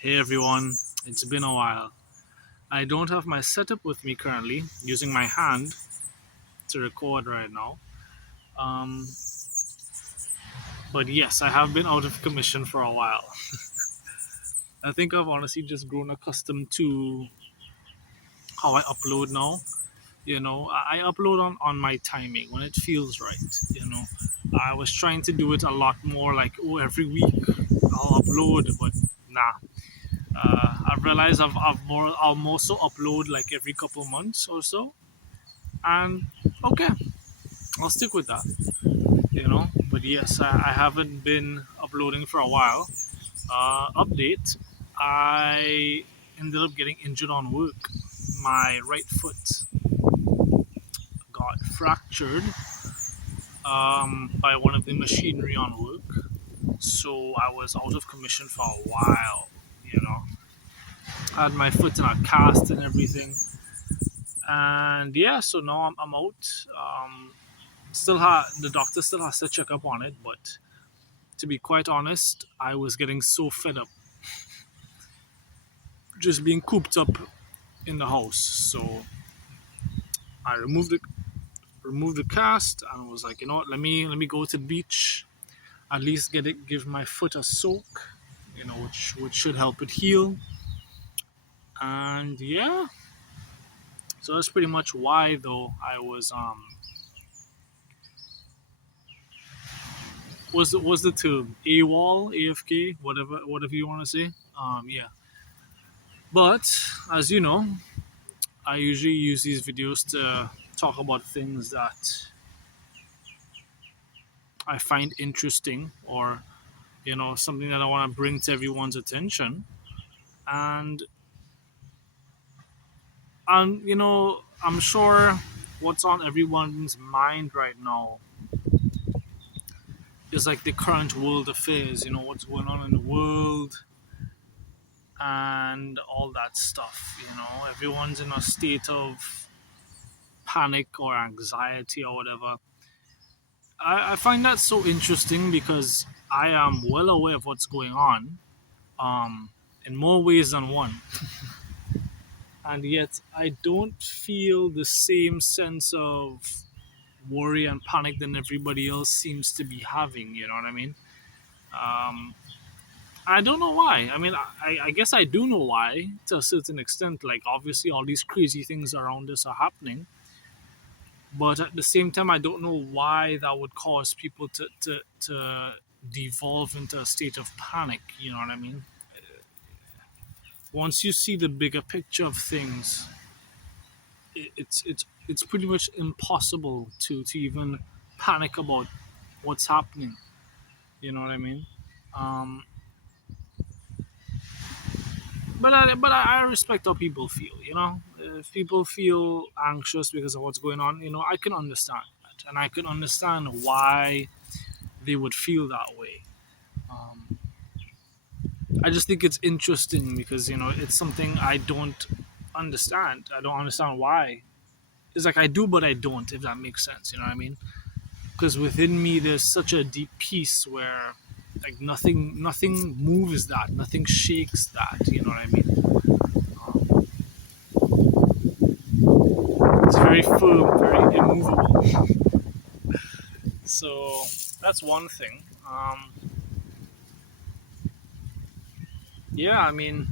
Hey everyone, it's been a while. I don't have my setup with me currently, using my hand to record right now. Um, but yes, I have been out of commission for a while. I think I've honestly just grown accustomed to how I upload now. I upload on my timing when it feels right. I was trying to do it a lot more like, oh, every week I'll upload, but nah. I've realized I'll more so upload like every couple months or so. And okay, I'll stick with that. But yes, I haven't been uploading for a while. Update: I ended up getting injured on work. My right foot got fractured by one of the machinery on work, so I was out of commission for a while. I had my foot in a cast and everything, and yeah, so now I'm out. The doctor still has to check up on it, but to be quite honest, I was getting so fed up just being cooped up in the house. So I removed the cast and was like, you know what, let me go to the beach, at least give my foot a soak, which should help it heal. And yeah, so that's pretty much why though I was the term AWOL, AFK, whatever you want to say. Yeah. But as you know, I usually use these videos to talk about things that I find interesting, or something that I want to bring to everyone's attention. And I'm sure what's on everyone's mind right now is like the current world affairs, what's going on in the world and all that stuff. Everyone's in a state of panic or anxiety or whatever. I find that so interesting because I am well aware of what's going on, um, in more ways than one. And yet, I don't feel the same sense of worry and panic than everybody else seems to be having. You know what I mean? Um, I don't know why. I mean, I guess I do know why to a certain extent. Like, obviously, all these crazy things around us are happening. But at the same time, I don't know why that would cause people to devolve into a state of panic. You know what I mean? Once you see the bigger picture of things, it's pretty much impossible to even panic about what's happening. You know what I mean? Um, but I respect how people feel. If people feel anxious because of what's going on, I can understand that, and I can understand why they would feel that way. Um, I just think it's interesting because it's something I don't understand. I don't understand why. It's like I do, but I don't. If that makes sense, you know what I mean? Because within me, there's such a deep peace where, like, nothing moves that, nothing shakes that. You know what I mean? Um, it's very firm, very immovable. So that's one thing. Yeah, I mean,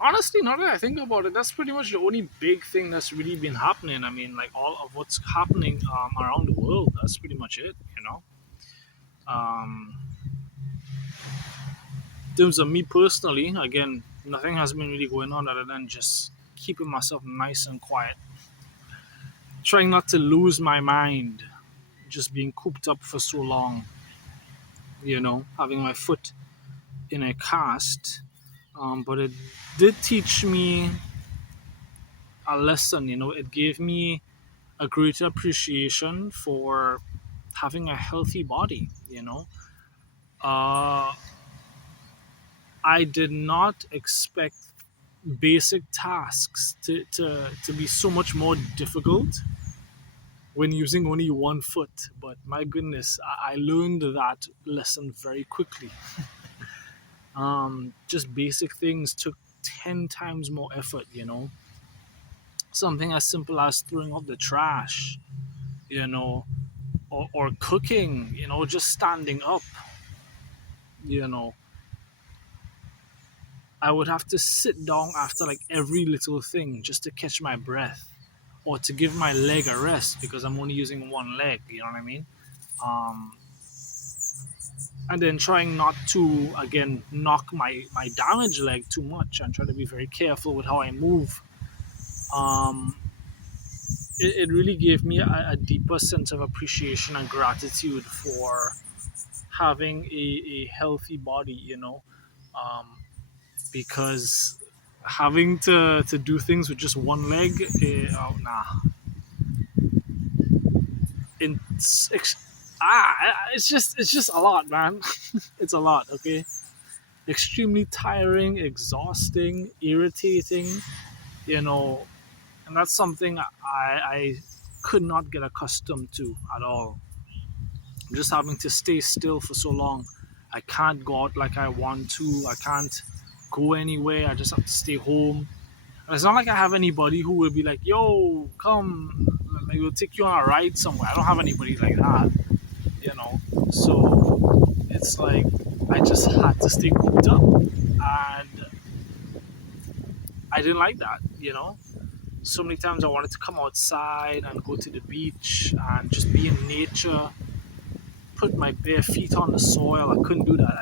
honestly, now that I think about it, that's pretty much the only big thing that's really been happening. I mean, like all of what's happening around the world, that's pretty much it. Um, in terms of me personally, again, nothing has been really going on other than just keeping myself nice and quiet, trying not to lose my mind, just being cooped up for so long. Having my foot in a cast, but it did teach me a lesson. It gave me a greater appreciation for having a healthy body. Uh, I did not expect basic tasks to be so much more difficult when using only one foot. But my goodness, I learned that lesson very quickly. Just basic things took 10 times more effort, something as simple as throwing out the trash, you know or cooking, just standing up, you know I would have to sit down after like every little thing just to catch my breath or to give my leg a rest because I'm only using one leg, you know what I mean? um, and then trying not to again knock my damaged leg too much and try to be very careful with how I move. um, it really gave me a deeper sense of appreciation and gratitude for having a healthy body, um, because having to do things with just one leg, oh, nah, it's it's just a lot, man. It's a lot, okay? Extremely tiring, exhausting, irritating, you know, and that's something I could not get accustomed to at all. Just having to stay still for so long. I can't go out like I want to. I can't go anywhere. I just have to stay home. And it's not like I have anybody who will be like, "Yo, come, like we'll take you on a ride somewhere." I don't have anybody like that, you know. So it's like I just had to stay cooped up, and I didn't like that, So many times I wanted to come outside and go to the beach and just be in nature, put my bare feet on the soil. I couldn't do that.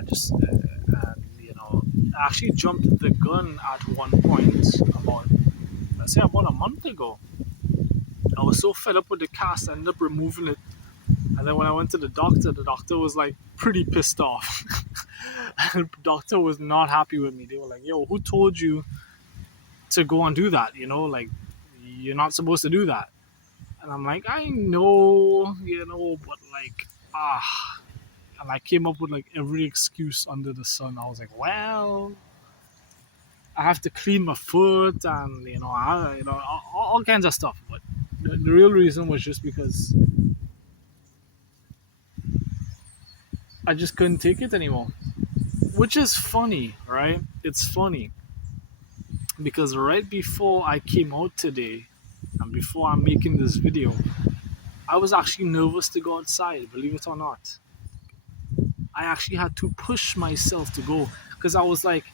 I actually jumped the gun at one point about, let's say, about a month ago. I was so fed up with the cast, I ended up removing it. And then when I went to the doctor was like pretty pissed off. And the doctor was not happy with me. They were like, "Yo, who told you to go and do that? Like you're not supposed to do that." And I'm like, "I know, but like, ah." And I came up with like every excuse under the sun. I was like, "Well, I have to clean my foot, and all kinds of stuff." But the real reason was just because I just couldn't take it anymore. Which is funny, right? It's funny because right before I came out today, and before I'm making this video, I was actually nervous to go outside. Believe it or not, I actually had to push myself to go because I was like,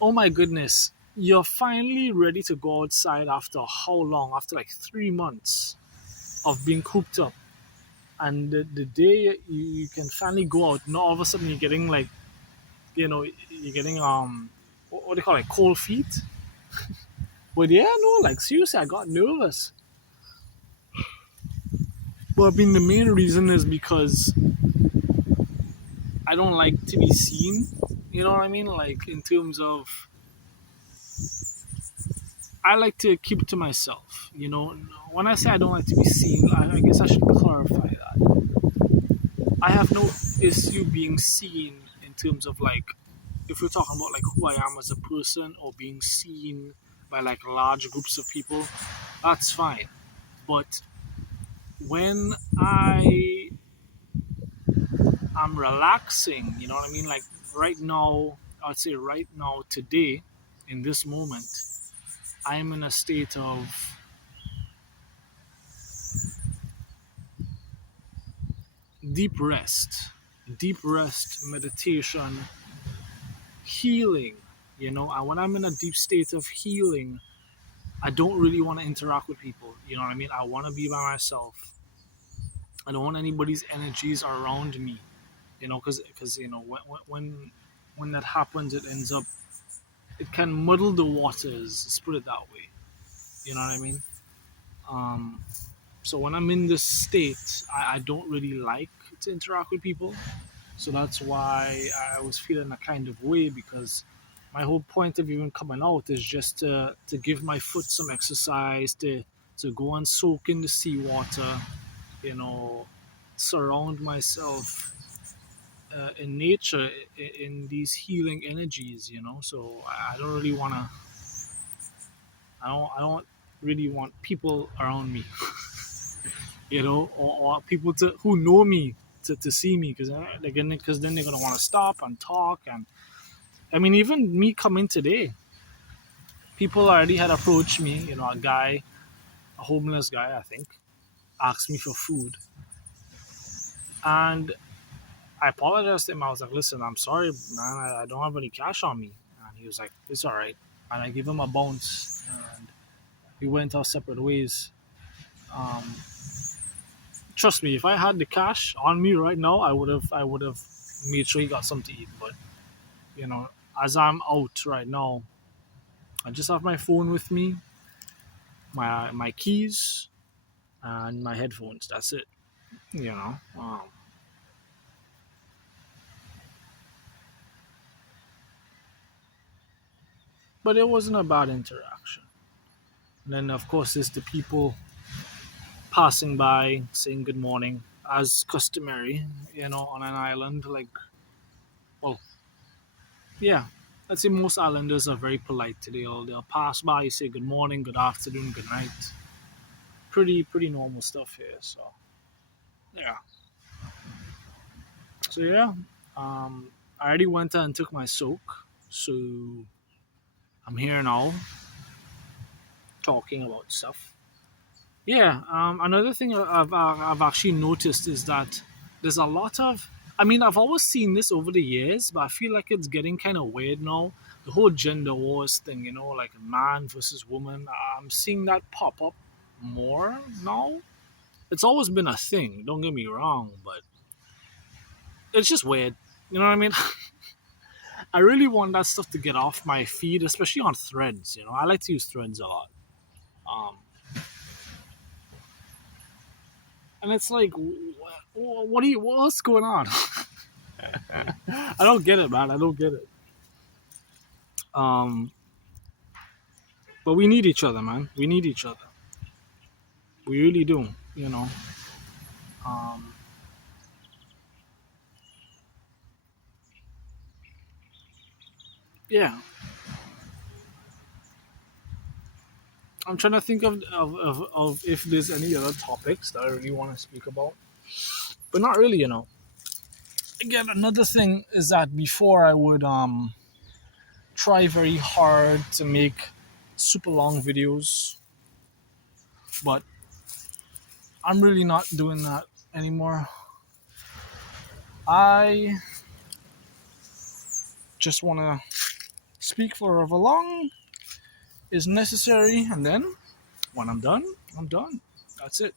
"Oh my goodness, you're finally ready to go outside after how long? After like 3 months of being cooped up." And the day you can finally go out, now all of a sudden you're getting like, you're getting what do you call it, cold feet. But yeah, no, like seriously, I got nervous. But I mean, the main reason is because I don't like to be seen. You know what I mean? Like in terms of, I like to keep it to myself. When I say I don't like to be seen, I guess I should clarify that. I have no issue being seen in terms of like, if we're talking about like who I am as a person or being seen by like large groups of people, that's fine. But when I am relaxing, you know what I mean? Like right now, I'd say right now, today, in this moment, I am in a state of deep rest, meditation, healing. And when I'm in a deep state of healing, I don't really want to interact with people. You know what I mean? I want to be by myself. I don't want anybody's energies around me. Because when that happens, it ends up, it can muddle the waters. Let's put it that way. You know what I mean? Um, so when I'm in this state, I don't really like to interact with people. So that's why I was feeling a kind of way because my whole point of even coming out is just to give my foot some exercise, to go and soak in the seawater, you know, surround myself in nature, in these healing energies, So I don't really want to. I don't really want people around me, or people who know me to see me because then they're gonna want to stop and talk, and I mean, even me coming today, people already had approached me. A guy, a homeless guy, I think, asked me for food, and I apologized to him. I was like, "Listen, I'm sorry, man. I don't have any cash on me." And he was like, "It's all right." And I gave him a bounce, and we went our separate ways. Um, Trust me, if I had the cash on me right now, I would have made sure he got something to eat. But you know, as I'm out right now, I just have my phone with me, my keys, and my headphones. That's it. You know. But it wasn't a bad interaction. And then of course there's the people passing by saying good morning as customary, on an island. Like, well, yeah. Let's say most islanders are very polite today. They'll pass by, say good morning, good afternoon, good night. Pretty normal stuff here. So yeah. So yeah. I already went and took my soak. So I'm here now talking about stuff. Yeah. Another thing I've actually noticed is that there's a lot of. I mean, I've always seen this over the years, but I feel like it's getting kind of weird now. The whole gender wars thing, like man versus woman. I'm seeing that pop up more now. It's always been a thing. Don't get me wrong, but it's just weird. You know what I mean? I really want that stuff to get off my feed, especially on Threads. I like to use Threads a lot. Um, and it's like, what are you? What's going on? I don't get it, man. I don't get it. Um, but we need each other, man. We need each other. We really do. You know. Um, yeah. I'm trying to think of if there's any other topics that I really want to speak about, but not really. Again, another thing is that before I would try very hard to make super long videos, but I'm really not doing that anymore. I just want to speak for however long is necessary, and then when I'm done, I'm done. That's it.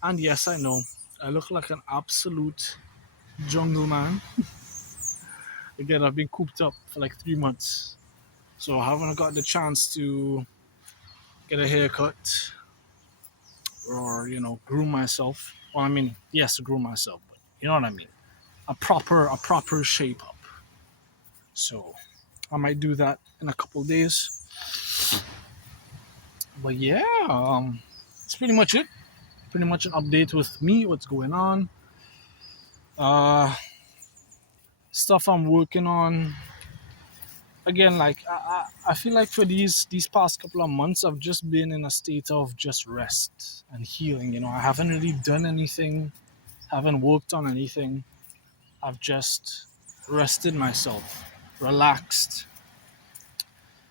And yes, I know I look like an absolute jungle man. Again, I've been cooped up for like 3 months, so I haven't got the chance to get a haircut or groom myself. Well, I mean, yes, groom myself, but you know what I mean. A proper shape up. So I might do that in a couple days. But yeah, it's pretty much it. Pretty much an update with me, what's going on, uh, stuff I'm working on. Again, like I feel like for these past couple of months, I've just been in a state of just rest and healing. I haven't really done anything, haven't worked on anything. I've just rested myself, relaxed,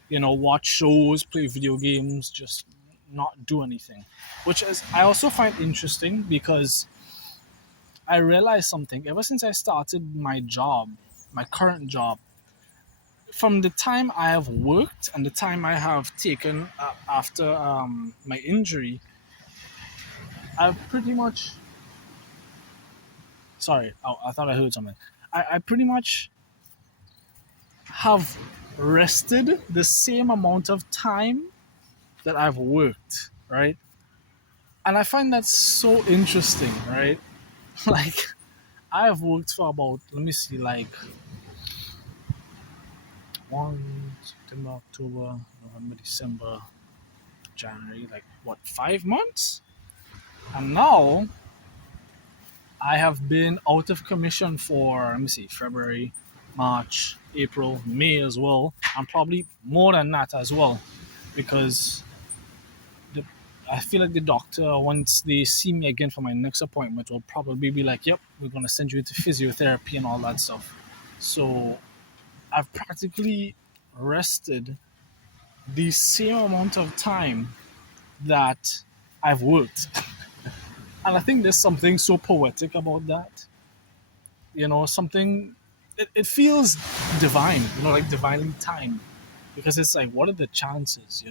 watch shows, play video games, just not do anything. Which is I also find interesting because I realized something. Ever since I started my job, my current job, from the time I have worked and the time I have taken after my injury, I've pretty much. Sorry, I thought I heard something. I pretty much have rested the same amount of time that I've worked, right? And I find that so interesting, right? Like, I have worked for about, let me see, like September, October, November, December, January, like what, 5 months? And now I have been out of commission for, let me see, February, March, April, May as well, and probably more than that as well, because the, I feel like the doctor, once they see me again for my next appointment, will probably be like, "Yep, we're gonna send you to physiotherapy and all that stuff." So I've practically rested the same amount of time that I've worked. And I think there's something so poetic about that. Something, it feels divine, like divinely timed. Because it's like, what are the chances?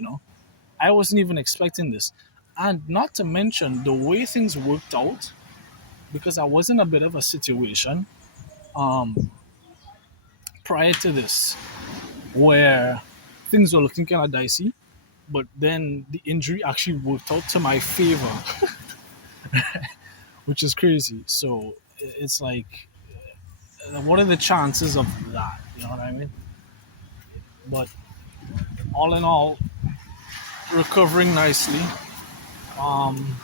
I wasn't even expecting this. And not to mention the way things worked out, because I was in a bit of a situation prior to this where things were looking kind of dicey, but then the injury actually worked out to my favor, which is crazy. So it's like, what are the chances of that? You know what I mean? But all in all, recovering nicely. Um,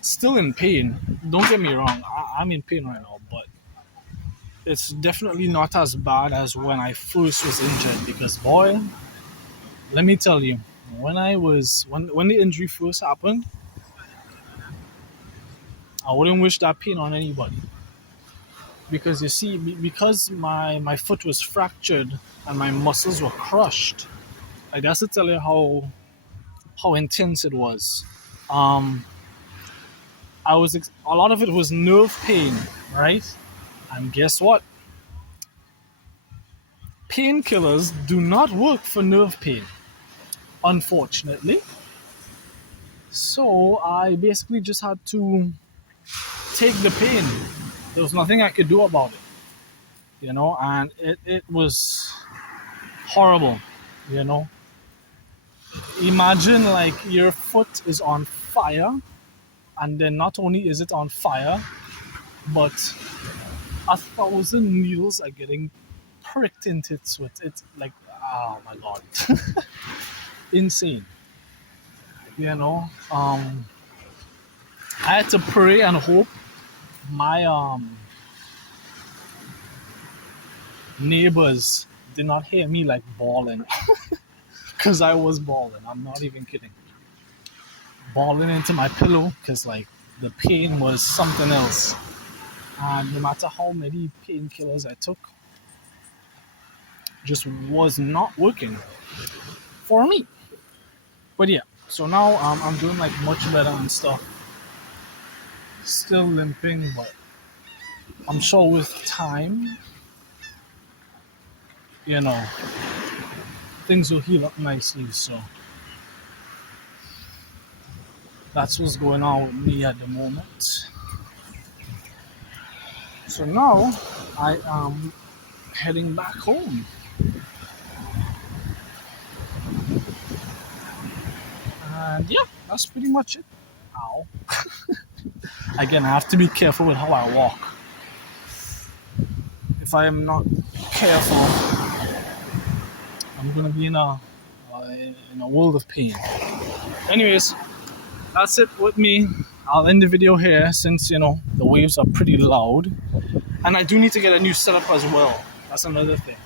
Still in pain. Don't get me wrong. I'm in pain right now, but it's definitely not as bad as when I first was injured. Because boy, let me tell you, when the injury first happened, I wouldn't wish that pain on anybody. Because you see, because my foot was fractured and my muscles were crushed. Like, that's to tell you how intense it was. Um, a lot of it was nerve pain, right? And guess what? Painkillers do not work for nerve pain, unfortunately. So I basically just had to take the pain. There was nothing I could do about it, and it was horrible, you know. Imagine like your foot is on fire, and then not only is it on fire, but 1,000 needles are getting pricked into it. So it's like, oh my god, insane. You know, I had to pray and hope my neighbors did not hear me like bawling, because I was bawling. I'm not even kidding. Bawling into my pillow because like the pain was something else. And no matter how many painkillers I took, just was not working for me. But yeah, so now I'm doing like much better and stuff. Still limping, but I'm sure with time, you know, things will heal up nicely. So that's what's going on with me at the moment. So now I am heading back home. And yeah, that's pretty much it. Ow. Again, I have to be careful with how I walk. If I am not careful, I'm gonna be in a world of pain. Anyways, that's it with me. I'll end the video here since the waves are pretty loud, and I do need to get a new setup as well. That's another thing.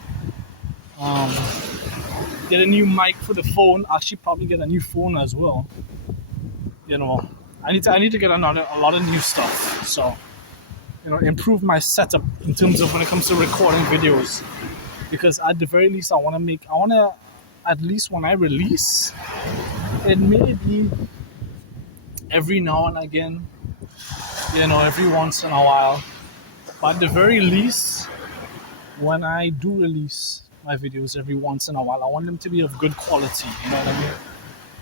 Get a new mic for the phone. Actually, probably get a new phone as well. I need to get a lot of new stuff. So improve my setup in terms of when it comes to recording videos. Because at the very least, I want to at least when I release, it may be every now and again, every once in a while. But at the very least, when I do release my videos every once in a while, I want them to be of good quality, you know what I mean?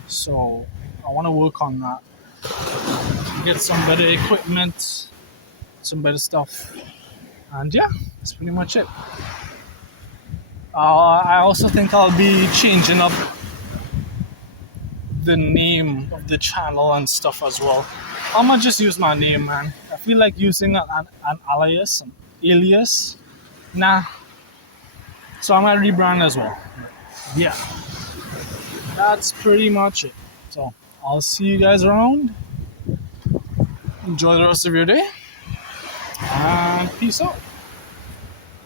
So I want to work on that. Get some better equipment, some better stuff. And yeah, that's pretty much it. I also think I'll be changing up the name of the channel and stuff as well. I'm gonna just use my name, man. I feel like using an alias. Nah. So I'm gonna rebrand as well. Yeah. That's pretty much it. So I'll see you guys around. Enjoy the rest of your day. And peace out.